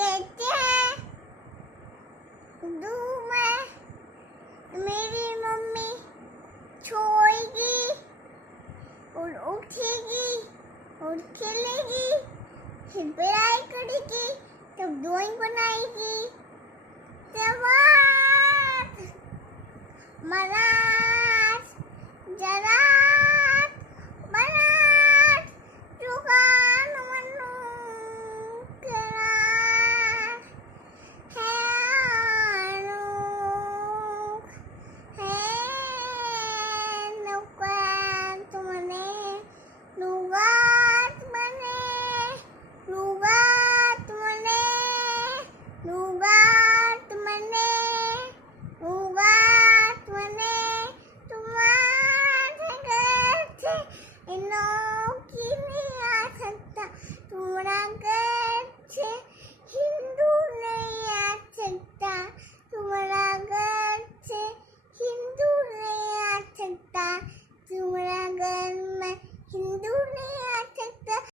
कहते हैं मैं मेरी मम्मी सोएगी और उठेगी और खेलेगी, फिर पढ़ाई करेगी, तब ड्राइंग बनाएगी, तब महाराज जरा